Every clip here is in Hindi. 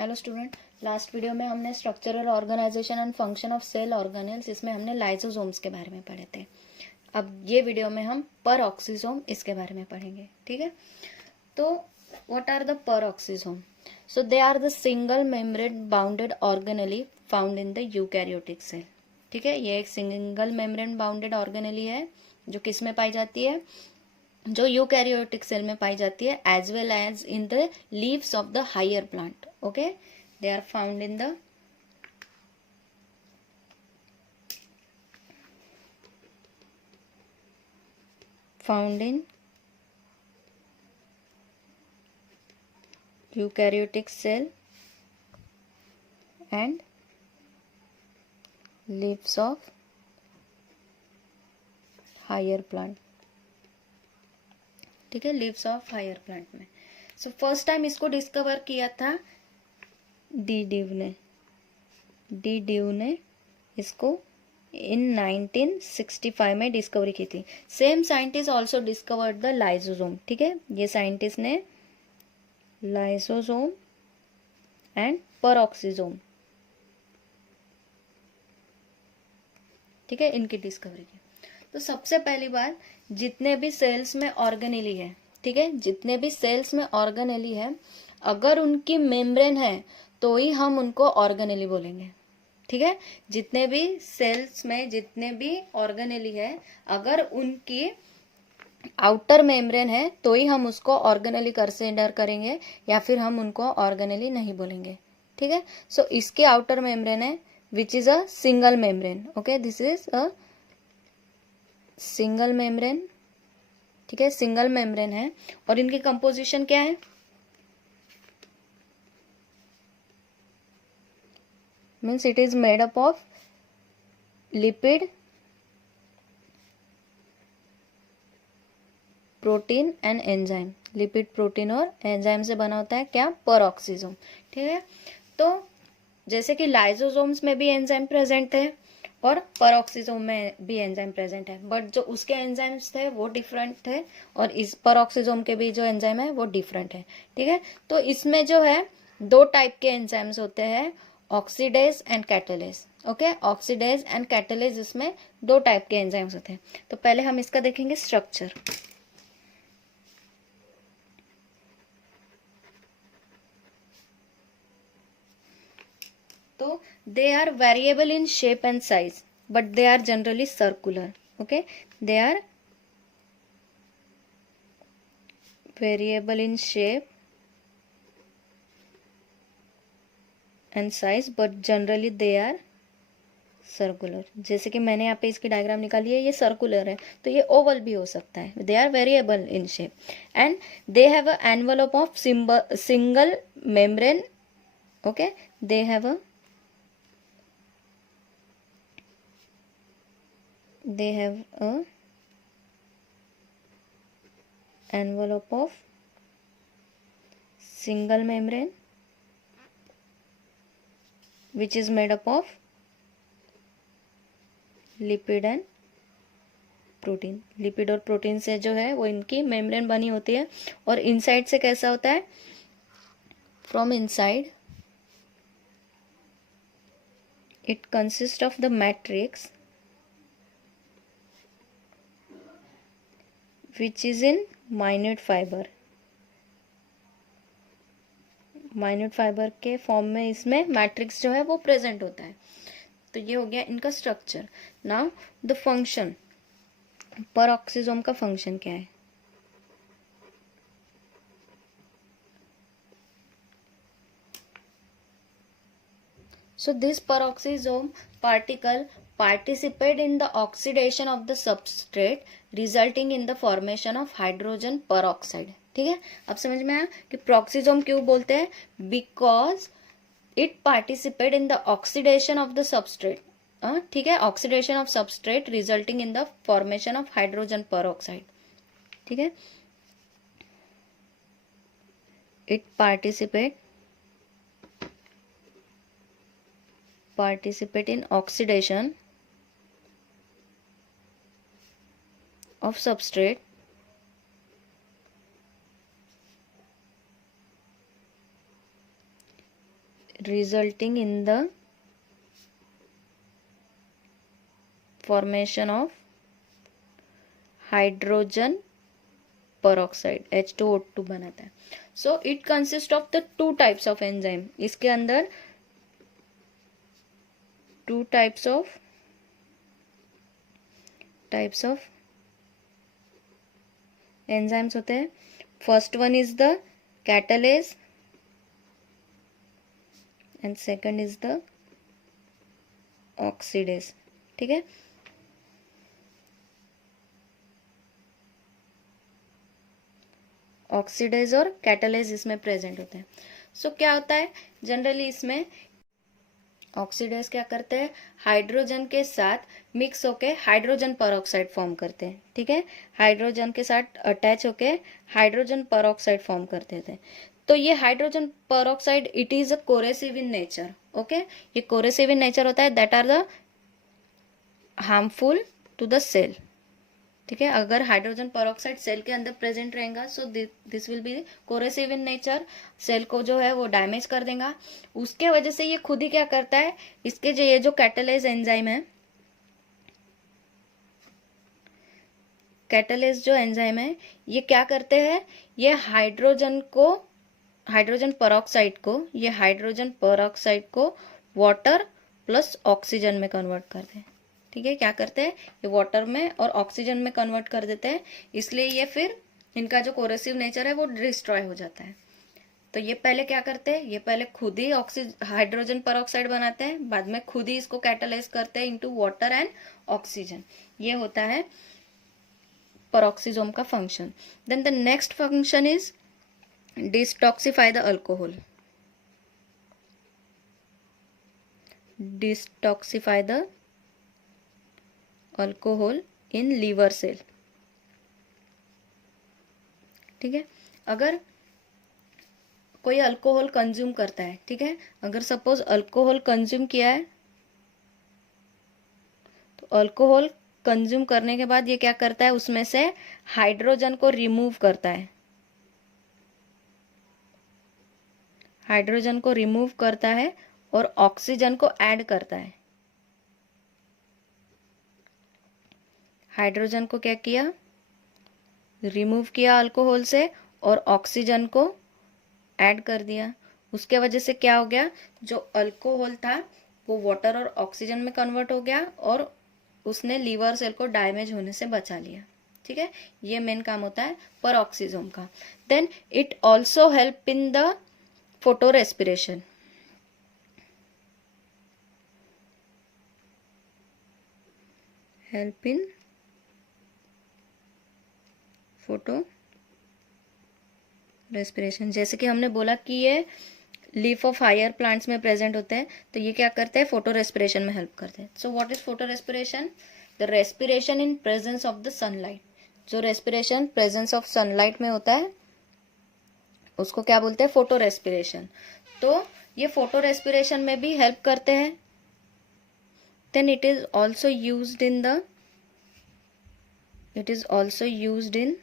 हेलो स्टूडेंट, लास्ट वीडियो में हमने structural organisation and function of cell organelles, इसमें हमने लाइसोसोम्स के बारे में पढ़े थे। अब ये वीडियो में हम परऑक्सीसोम इसके बारे में पढ़ेंगे। ठीक है, तो what are the peroxisome? So they are the single membrane bounded organelle found in the eukaryotic cell. ठीक है, ये एक सिंगल मेम्ब्रेन बाउंडेड ऑर्गेनेली है जो किस में पाई जाती है, जो यूकैरियोटिक सेल में पाई जाती है, as well as in the leaves of the higher plant. Okay, they are found in the eukaryotic cell and leaves of higher plant। ठीक है, लीव्स ऑफ हायर प्लांट में। सो फर्स्ट टाइम इसको डिस्कवर किया था डी ड्यू ने इसको इन 1965 में डिस्कवरी की थी। Same scientist also discovered the lysosome. ठीक है, ये साइंटिस्ट ने लाइसोसोम एंड परऑक्सीसोम, ठीक है, इनकी डिस्कवरी की। तो सबसे पहली बात, जितने भी सेल्स में ऑर्गेनेली है, ठीक है, जितने भी सेल्स में ऑर्गेनेली है, अगर उनकी मेम्ब्रेन है तो ही हम उनको ऑर्गेनेली बोलेंगे। ठीक है, जितने भी सेल्स में जितने भी ऑर्गेनेली है, अगर उनकी आउटर मेम्ब्रेन है तो ही हम उसको ऑर्गेनेली कंसीडर करेंगे, या फिर हम उनको ऑर्गेनेली नहीं बोलेंगे। ठीक है, सो इसके आउटर मेम्ब्रेन है which is a single membrane. Okay, this is a single membrane. ठीक है, सिंगल मेम्ब्रेन है और इनकी कंपोजिशन क्या है? Means it is made up of lipid, protein and enzyme. Lipid, protein और एंजाइम से बना होता है क्या? परऑक्सीसोम। ठीक है, तो जैसे कि लाइसोसोम्स में भी एंजाइम प्रेजेंट है और परऑक्सीसोम में भी एंजाइम प्रेजेंट है, बट जो उसके एंजाइम्स थे वो डिफरेंट थे और इस परऑक्सीसोम के भी जो एंजाइम है वो डिफरेंट है। ठीक है, तो इसमें जो है दो टाइप के एंजाइम्स होते हैं, oxidase and catalase. Okay, oxidase and catalase, इसमें दो टाइप के एंजाइम्स होते हैं। तो पहले हम इसका देखेंगे स्ट्रक्चर। तो they are variable in shape and size, but they are generally circular. Okay, they are variable in shape and size, but generally they are circular. जैसे कि मैंने यहाँ पे इसकी डायग्राम निकाली है, ये सर्कुलर है तो ये ओवल भी हो सकता है। दे आर variable in shape and they have a envelope of single membrane. Okay, they have a envelope of single membrane which is made up of lipid and protein. Lipid और प्रोटीन से जो है वो इनकी मेम्ब्रेन बनी होती है। और इनसाइड से कैसा होता है? From inside it consist of the matrix which is in minute fibre. Minute fibre के फॉर्म में इसमें मैट्रिक्स जो है वो प्रेजेंट होता है। तो ये हो गया इनका structure. Now the function, peroxisome का फंक्शन क्या है? So this peroxisome particle participate in the oxidation of the substrate resulting in the formation of hydrogen peroxide। ठीक है, अब समझ में आया कि peroxisome क्यों बोलते हैं? Because it participate in the oxidation of the substrate। ठीक है, oxidation of substrate resulting in the formation of hydrogen peroxide। ठीक है, it participate in oxidation of substrate resulting in the formation of hydrogen peroxide H2O2 बनाता है. So it consist of the two types of enzyme. इसके अंदर टू टाइप्स ऑफ एंजाइम्स होते हैं. First one is the catalase and second is the oxidase. ठीक है. ऑक्सीडेज और कैटालेज इसमें प्रेजेंट होते हैं. सो क्या होता है जनरली इसमें ऑक्सीडेज क्या करते हैं, हाइड्रोजन के साथ मिक्स होके हाइड्रोजन पेरोक्साइड फॉर्म करते हैं. ठीक है. हाइड्रोजन के साथ अटैच होके हाइड्रोजन पेरोक्साइड फॉर्म करते थे. तो ये hydrogen peroxide it is a corrosive in nature. Okay. ये कोरेसिव इन नेचर होता है. That are the harmful to the cell. ठीक है. अगर हाइड्रोजन पेरोक्साइड सेल के अंदर प्रेजेंट रहेगा so this will be corrosive in nature. Cell को जो है वो डैमेज कर देगा. उसके वजह से ये खुद ही क्या करता है, इसके जो ये जो कैटालेज एंजाइम है, कैटालेज जो एंजाइम है ये क्या करते हैं, ये हाइड्रोजन पेरोक्साइड को वाटर प्लस ऑक्सीजन में कन्वर्ट करते हैं. ठीक है. क्या करते हैं, ये वाटर में और ऑक्सीजन में कन्वर्ट कर देते हैं. इसलिए ये फिर इनका जो कोरेसिव नेचर है वो डिस्ट्रॉय हो जाता है. तो ये पहले क्या करते हैं, ये पहले खुद ही हाइड्रोजन पेरोक्साइड बनाते हैं, बाद में खुद ही इसको कैटालाइज करते हैं इनटू वाटर एंड ऑक्सीजन. ये होता है पेरोक्सिसोम का function. Then the next function is detoxify the alcohol. Detoxify the alcohol in liver cell. ठीक है. अगर कोई अल्कोहल कंज्यूम करता है, ठीक है, अगर सपोज अल्कोहल कंज्यूम किया है तो अल्कोहल कंज्यूम करने के बाद ये क्या करता है, उसमें से हाइड्रोजन को रिमूव करता है. हाइड्रोजन को रिमूव करता है और ऑक्सीजन को ऐड करता है. हाइड्रोजन को क्या किया, रिमूव किया अल्कोहल से और ऑक्सीजन को ऐड कर दिया. उसके वजह से क्या हो गया, जो अल्कोहल था वो वाटर और ऑक्सीजन में कन्वर्ट हो गया और उसने लीवर सेल को डैमेज होने से बचा लिया. ठीक है. ये मेन काम होता है पेरोक्सिसोम का. Then it also help in the photorespiration. Help in photorespiration. जैसे कि हमने बोला कि ये लीफ ऑफ हायर प्लांट्स में प्रेजेंट होते हैं, तो ये क्या करते हैं, फोटो रेस्पिरेशन में हेल्प करते हैं. So what is photo respiration, the respiration in presence of the sunlight. जो रेस्पिरेशन प्रेजेंस ऑफ सनलाइट में होता है उसको क्या बोलते हैं, फोटो रेस्पिरेशन. तो ये फोटो रेस्पिरेशन में भी हेल्प करते हैं. Then it is also used in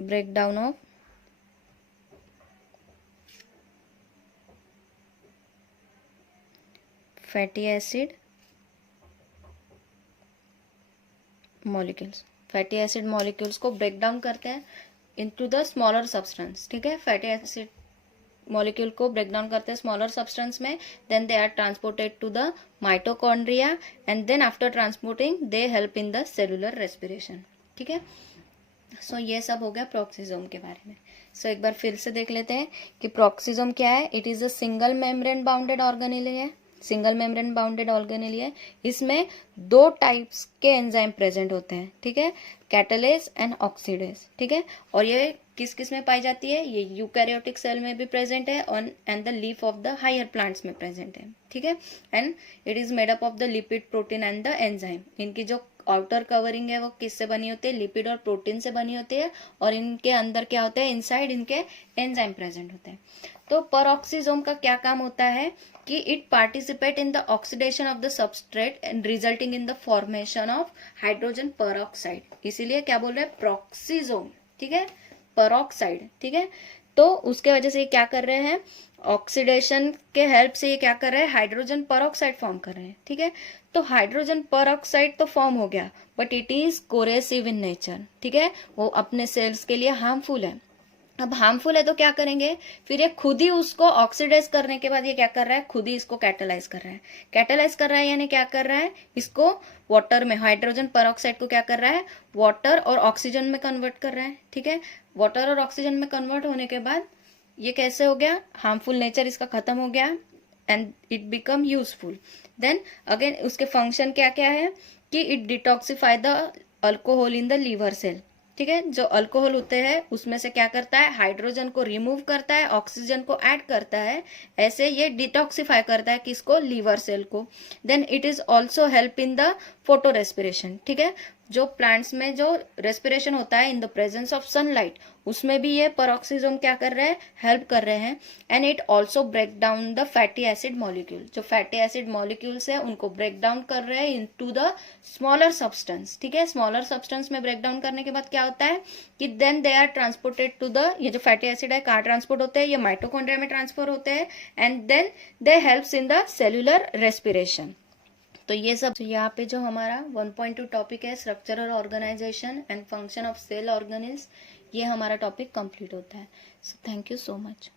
breakdown of fatty acid molecules. Fatty acid molecules को ब्रेक डाउन करते हैं इनटू द स्मॉलर सब्सटेंस. ठीक है. फैटी एसिड मॉलिक्यूल को ब्रेक डाउन करते हैं स्मॉलर सब्सटेंस में. Then they are transported to the mitochondria and then after transporting they help in the cellular respiration. ठीक है. सो ये सब हो गया प्रोक्सिसोम के बारे में. सो एक बार फिर से देख लेते हैं कि प्रोक्सिसोम क्या है. It is a single membrane bounded organelle है. सिंगल मेम्ब्रेन बाउंडेड ऑर्गेनेली है. इसमें दो टाइप्स के एंजाइम प्रेजेंट होते हैं. ठीक है. Catalase and oxidase. ठीक है. और ये किस किस में पाई जाती है, ये यूकैरियोटिक सेल में भी प्रेजेंट है and the leaf of the higher plants में प्रेजेंट है. ठीक है. And it is made up of the lipid, protein and the enzyme. इनकी जो आउटर कवरिंग है वो किससे बनी होती है, लिपिड और प्रोटीन से बनी होती है. और इनके अंदर क्या होता है, इनसाइड इनके एंजाइम प्रेजेंट होते हैं. तो पेरोक्सिसोम का क्या काम होता है कि it participate in the oxidation of the substrate and resulting in the formation of hydrogen peroxide. इसीलिए क्या बोल रहे हैं, प्रोक्सिसोम. ठीक है. पेरोक्साइड. ठीक है. तो उसके वजह से ये क्या कर रहे हैं, ऑक्सीडेशन के हेल्प से ये क्या कर रहे हैं, हाइड्रोजन पर ऑक्साइड फॉर्म कर रहे हैं। ठीक है, तो हाइड्रोजन पर ऑक्साइड तो फॉर्म हो गया, but it is coercive in nature. ठीक है, वो अपने सेल्स के लिए हार्मफुल है। अब हार्मफुल है तो क्या करेंगे, फिर ये खुद ही उसको ऑक्सीडाइज करने के बाद ये क्या कर रहा है, खुद ही इसको कैटालाइज कर रहा है। कैटालाइज कर रहा है यानी क्या कर रहा है, इसको वाटर में, हाइड्रोजन परऑक्साइड को क्या कर रहा है, वाटर और ऑक्सीजन में कन्वर्ट कर रहा है। ठीक है, वाटर और ऑक्सीजन में कन्वर्ट होने के बाद ये कैसे हो गया, हार्मफुल नेचर इसका खत्म हो गया and it become useful. Then again उसके फंक्शन क्या क्या है कि it detoxify the alcohol in the liver cell. ठीक है, जो अल्कोहल होते हैं उसमें से क्या करता है, हाइड्रोजन को रिमूव करता है, ऑक्सीजन को ऐड करता है, ऐसे ये डिटॉक्सिफाई करता है किसको, लीवर सेल को। Then it is also help in the photorespiration. ठीक है, जो प्लांट्स में जो रेस्पिरेशन होता है in the presence of sunlight, उसमें भी ये परऑक्सीजोम क्या कर रहे हैं, हेल्प कर रहे हैं। And it also break down the fatty acid molecule, जो फैटी एसिड मॉलिक्यूल्स है उनको ब्रेक डाउन कर रहे हैं इनटू द स्मॉलर सब्सटेंस। ठीक है, स्मॉलर सब्सटेंस में ब्रेक डाउन करने के बाद क्या होता है कि then they are transported to the, ये जो फैटी एसिड है कहाँ ट्रांसपोर्ट होते हैं, ये माइटोकॉन्ड्रिया में ट्रांसफर होते हैं and then they helps in the cellular respiration. तो ये सब यहाँ पे जो हमारा 1.2 टॉपिक है, structural organisation and function of cell organelles, ये हमारा टॉपिक कंप्लीट होता है। So thank you so much.